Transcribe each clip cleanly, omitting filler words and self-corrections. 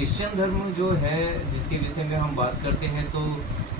Christian धर्म जो है जिसके विषय में हम बात करते हैं, तो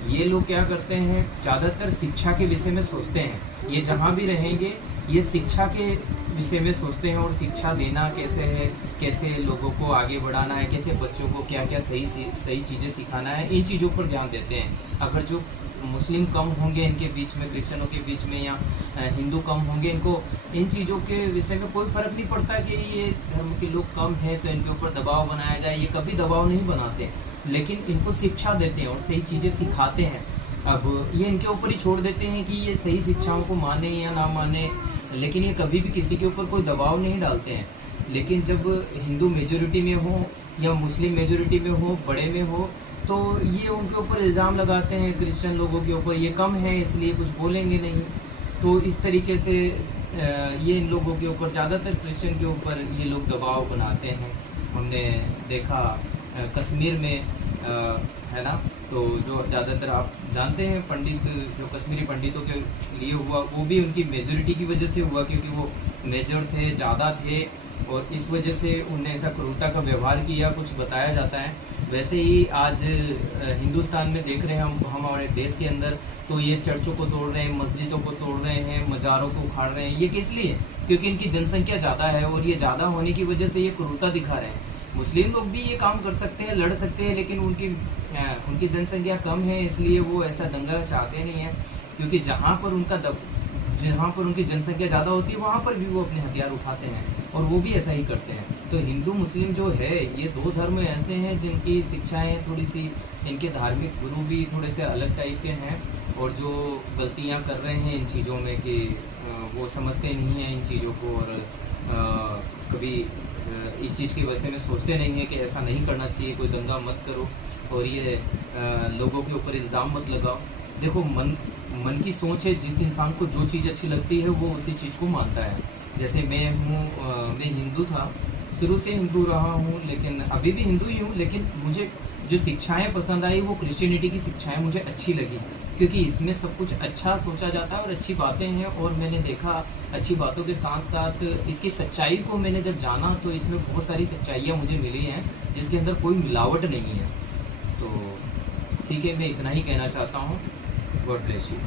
ये लोग क्या करते हैं, ज़्यादातर शिक्षा के विषय में सोचते हैं। ये जहाँ भी रहेंगे ये शिक्षा के विषय में सोचते हैं, और शिक्षा देना कैसे है, कैसे लोगों को आगे बढ़ाना है, कैसे बच्चों को क्या क्या सही चीज़ें सिखाना है, इन चीज़ों पर ध्यान देते हैं। अगर जो मुस्लिम कम होंगे इनके बीच में, क्रिश्चियनों के बीच में, या हिंदू कम होंगे, इनको इन चीज़ों के विषय में कोई फ़र्क नहीं पड़ता कि ये धर्म के लोग कम हैं तो इनके ऊपर दबाव बनाया जाए। ये कभी दबाव नहीं बनाते, लेकिन इनको शिक्षा देते हैं और सही चीज़ें सिखाते हैं। अब ये इनके ऊपर ही छोड़ देते हैं कि ये सही शिक्षाओं को माने या ना माने, लेकिन ये कभी भी किसी के ऊपर कोई दबाव नहीं डालते हैं। लेकिन जब हिंदू मेजोरिटी में हो या मुस्लिम मेजोरिटी में हो, बड़े में हो, तो ये उनके ऊपर इल्ज़ाम लगाते हैं क्रिश्चियन लोगों के ऊपर, ये कम है इसलिए कुछ बोलेंगे नहीं। तो इस तरीके से ये इन लोगों के ऊपर, ज़्यादातर क्रिश्चियन के ऊपर ये लोग दबाव बनाते हैं। हमने देखा कश्मीर में है ना, तो जो ज़्यादातर आप जानते हैं पंडित, जो कश्मीरी पंडितों के लिए हुआ, वो भी उनकी मेजोरिटी की वजह से हुआ, क्योंकि वो मेजर थे, ज़्यादा थे, और इस वजह से उन्हें ऐसा क्रूरता का व्यवहार किया, कुछ बताया जाता है। वैसे ही आज हिंदुस्तान में देख रहे हैं हम हमारे देश के अंदर, तो ये चर्चों को तोड़ रहे हैं, मस्जिदों को तोड़ रहे हैं, मज़ारों को उखाड़ रहे हैं। ये किस लिए? क्योंकि इनकी जनसंख्या ज़्यादा है, और ये ज़्यादा होने की वजह से ये क्रूरता दिखा रहे हैं। मुस्लिम लोग भी ये काम कर सकते हैं, लड़ सकते हैं, लेकिन उनकी जनसंख्या कम है, इसलिए वो ऐसा दंगा चाहते नहीं हैं। क्योंकि जहाँ पर उनकी जनसंख्या ज़्यादा होती है, वहाँ पर भी वो अपने हथियार उठाते हैं, और वो भी ऐसा ही करते हैं। तो हिंदू मुस्लिम जो है, ये दो धर्म ऐसे हैं जिनकी शिक्षाएं थोड़ी सी, इनके धार्मिक गुरु भी थोड़े से अलग टाइप के हैं, और जो गलतियां कर रहे हैं इन चीज़ों में कि वो समझते नहीं हैं इन चीज़ों को, और कभी इस चीज़ की वजह में सोचते नहीं हैं कि ऐसा नहीं करना चाहिए, कोई दंगा मत करो, और ये लोगों के ऊपर इल्ज़ाम मत लगाओ। देखो, मन की सोच है, जिस इंसान को जो चीज़ अच्छी लगती है वो उसी चीज़ को मानता है। जैसे मैं हिंदू था, शुरू से हिंदू रहा हूँ, लेकिन अभी भी हिंदू ही हूँ, लेकिन मुझे जो शिक्षाएं पसंद आई वो क्रिश्चियनिटी की शिक्षाएं मुझे अच्छी लगी, क्योंकि इसमें सब कुछ अच्छा सोचा जाता है और अच्छी बातें हैं। और मैंने देखा अच्छी बातों के साथ साथ इसकी सच्चाई को मैंने जब जाना, तो इसमें बहुत सारी सच्चाइयाँ मुझे मिली हैं जिसके अंदर कोई मिलावट नहीं है। तो ठीक है, मैं इतना ही कहना चाहता हूँ। God bless you.